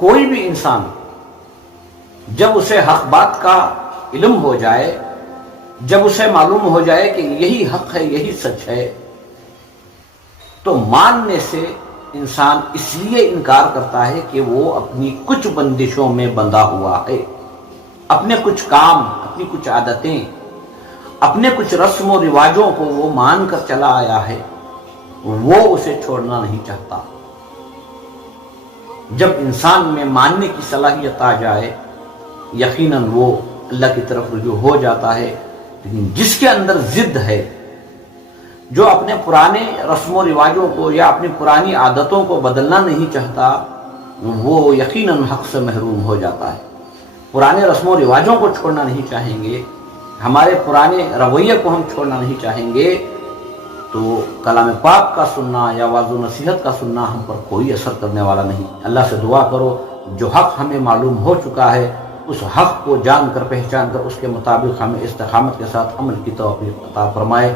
کوئی بھی انسان جب اسے حق بات کا علم ہو جائے، جب اسے معلوم ہو جائے کہ یہی حق ہے، یہی سچ ہے، تو ماننے سے انسان اس لیے انکار کرتا ہے کہ وہ اپنی کچھ بندشوں میں بندھا ہوا ہے، اپنے کچھ کام، اپنی کچھ عادتیں، اپنے کچھ رسم و رواجوں کو وہ مان کر چلا آیا ہے، وہ اسے چھوڑنا نہیں چاہتا۔ جب انسان میں ماننے کی صلاحیت آ جائے، یقیناً وہ اللہ کی طرف رجوع ہو جاتا ہے۔ لیکن جس کے اندر ضد ہے، جو اپنے پرانے رسم و رواجوں کو یا اپنی پرانی عادتوں کو بدلنا نہیں چاہتا، وہ یقیناً حق سے محروم ہو جاتا ہے۔ پرانے رسم و رواجوں کو چھوڑنا نہیں چاہیں گے، ہمارے پرانے رویے کو ہم چھوڑنا نہیں چاہیں گے، تو کلام پاک کا سننا یا واعظ و نصیحت کا سننا ہم پر کوئی اثر کرنے والا نہیں۔ اللہ سے دعا کرو جو حق ہمیں معلوم ہو چکا ہے، اس حق کو جان کر، پہچان کر، اس کے مطابق ہمیں استقامت کے ساتھ عمل کی توفیق عطا فرمائے۔